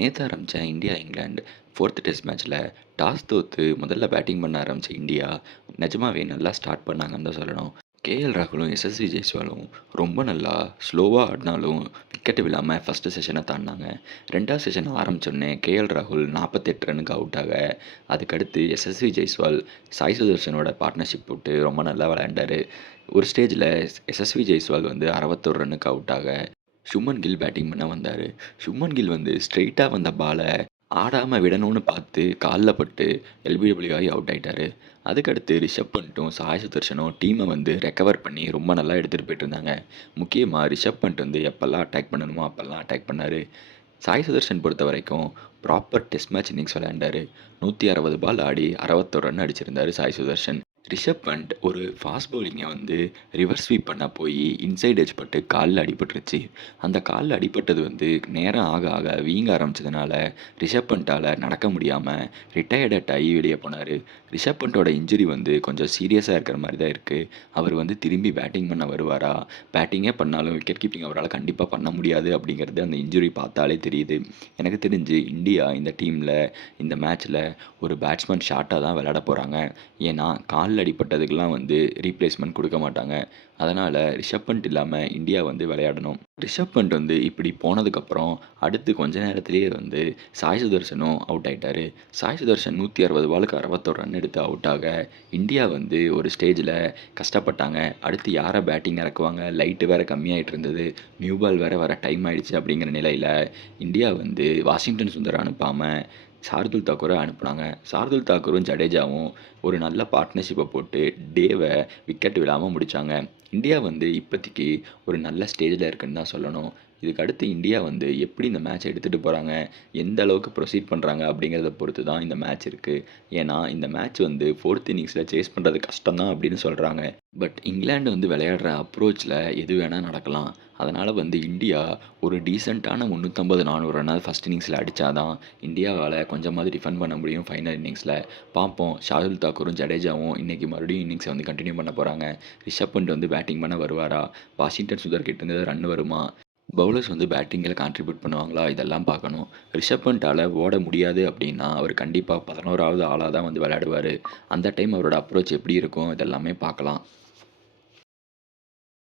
நேத்து ஆரம்பிச்ச India, England 4த் test மேட்ச்ல டாஸ் தோத்து முதல்ல பேட்டிங் பண்ண ஆரம்பிச்ச இந்தியா, நிஜமாவே நல்லா ஸ்டார்ட் பண்ணாங்கன்னு தான் சொல்லணும். ராகுலும், எஸ்எஸ்வி ஜெய்ஸ்வாலும் ரொம்ப நல்லா ஸ்லோவா ஆடுனாலும் விக்கெட் விழாம ஃபர்ஸ்ட் செஷன தாண்டுனாங்க. 2வது செஷன் ஆரம்பிச்சோனே ராகுல் 48 ரன்னுக்கு அவுட் ஆக, அதுக்கடுத்து எஸ்எஸ்வி ஜெய்ஸ்வால் சாய் சுதர்ஷனோட பார்ட்னர்ஷிப் போட்டு ரொம்ப நல்லா விளையாண்டாரு. ஒரு ஸ்டேஜ்ல எஸ்எஸ்வி ஜெய்ஸ்வால் வந்து 61 ரன்னுக்கு அவுட் ஆக, சுப்மன் கில் பேட்டிங் பண்ண வந்தாரு. சுப்மன் கில் வந்து ஸ்ட்ரெயிட்டா வந்த பால ஆடாம விடணும்னு பார்த்து கால்ல பட்டு எல்பிடபிள்யூ ஆகி அவுட் ஆயிட்டாரு. அதுக்கடுத்து ரிஷப் பண்ட்டும், சாய் சுதர்ஷனும் டீமை வந்து ரெக்கவர் பண்ணி ரொம்ப நல்லா எடுத்துகிட்டு போயிட்டுருந்தாங்க. முக்கியமா ரிஷப் பண்ட் வந்து எப்பெல்லாம் அட்டாக் பண்ணணுமோ அப்பெல்லாம் அட்டாக் பண்ணாரு. சாய் சுதர்ஷன் பொறுத்தவரைக்கும் ப்ராப்பர் டெஸ்ட் மேட்ச் இன்னிங்ஸ் விளையாண்டாரு. 160 பால் ஆடி 61 ரன் அடிச்சிருந்தாரு சாய் சுதர்ஷன். ரிஷப் பண்ட் ஒரு ஃபாஸ்ட் பவுலிங்கை வந்து ரிவர்ஸ் ஸ்வீப் பண்ண போய் இன்சைட் எட்ஜ் பட்டு காலில் அடிபட்டுருச்சு. அந்த காலில் அடிபட்டது வந்து நேரம் ஆக ஆக வீங்க ஆரம்பிச்சதுனால ரிஷப் பண்ட்டால் நடக்க முடியாமல் ரிட்டையர்ட் ஆகி வெளியே போனார். ரிஷப் பண்ட்டோட இன்ஜுரி வந்து கொஞ்சம் சீரியஸாக இருக்கிற மாதிரி தான் இருக்குது. அவர் வந்து திரும்பி பேட்டிங் பண்ண வருவாரா? பேட்டிங்கே பண்ணாலும் விக்கெட் கீப்பிங் அவரால் கண்டிப்பாக பண்ண முடியாது அப்படிங்கிறது அந்த இன்ஜுரி பார்த்தாலே தெரியுது. எனக்கு தெரிஞ்சு இந்தியா இந்த டீமில் இந்த மேட்ச்சில் ஒரு பேட்ஸ்மேன் ஷாட்டாக தான் விளையாட போகிறாங்க. ஏன்னா காலில் அடிபட்டதுக்கெல்லாம் வந்து ரீப்ளேஸ்மெண்ட் கொடுக்க மாட்டாங்க. அதனால் ரிஷப் பண்ட் இல்லாமல் இந்தியா வந்து விளையாடணும். ரிஷப் பண்ட் வந்து இப்படி போனதுக்கப்புறம் அடுத்து கொஞ்ச நேரத்திலேயே வந்து சாய் சுதர்ஷனும் அவுட் ஆகிட்டார். சாய் சுதர்ஷன் 160 பாலுக்கு 61 ரன் எடுத்து அவுட் ஆக, இந்தியா வந்து ஒரு ஸ்டேஜில் கஷ்டப்பட்டாங்க. அடுத்து யாரை பேட்டிங் இறக்குவாங்க? லைட்டு வேறு கம்மியாகிட்டு இருந்தது, நியூ பால் வேறு வர டைம் ஆகிடுச்சு. அப்படிங்கிற நிலையில் இந்தியா வந்து வாஷிங்டன் சுந்தர் அனுப்பாமல் சார்துல் தாக்கூரை அனுப்புனாங்க. சார்துல் தாக்கூரும் ஜடேஜாவும் ஒரு நல்ல பார்ட்னர்ஷிப்பை போட்டு டேவை விக்கெட் விழாமல் முடித்தாங்க. இந்தியா வந்து இப்போதைக்கு ஒரு நல்ல ஸ்டேஜில் இருக்குன்னு தான் சொல்லணும். இதுக்கு அடுத்து இந்தியா வந்து எப்படி இந்த மேட்ச்சை எடுத்துகிட்டு போகிறாங்க, எந்த அளவுக்கு ப்ரொசீட் பண்ணுறாங்க அப்படிங்கிறத பொறுத்து தான் இந்த மேட்ச் இருக்குது. ஏன்னா இந்த மேட்ச் வந்து 4th இன்னிங்ஸில் சேஸ் பண்ணுறது கஷ்டம் தான் அப்படின்னு சொல்கிறாங்க. பட் இங்கிலாந்து வந்து விளையாடுற அப்ரோச்சில் எது வேணால் நடக்கலாம். அதனால் வந்து இந்தியா ஒரு டீசெண்டான 350, 400 ரன்னாவது ஃபஸ்ட் இன்னிங்ஸில் அடித்தா தான் இந்தியாவால் கொஞ்சமாவது டிஃபெண்ட் பண்ண முடியும் ஃபைனல் இன்னிங்ஸில். பார்ப்போம், ஷார்துல் தாக்கூரும் ஜடேஜாவும் இன்றைக்கி மறுபடியும் இன்னிங்ஸை வந்து கண்டினியூ பண்ண போகிறாங்க. ரிஷப் பண்ட் வந்து பேட்டிங் பண்ண வருவாரா? வாஷிங்டன் சுந்தர் கிட்டேருந்து ரன் வருமா? பவுலர்ஸ் வந்து பேட்டிங்கில் கான்ட்ரிபியூட் பண்ணுவாங்களா? இதெல்லாம் பார்க்கணும். ரிஷப் பண்ட்டால் ஓட முடியாது அப்படின்னா அவர் கண்டிப்பாக 11வது ஆளாக தான் வந்து விளையாடுவார். அந்த டைம் அவரோட அப்ரோச் எப்படி இருக்கும் இதெல்லாமே பார்க்கலாம்.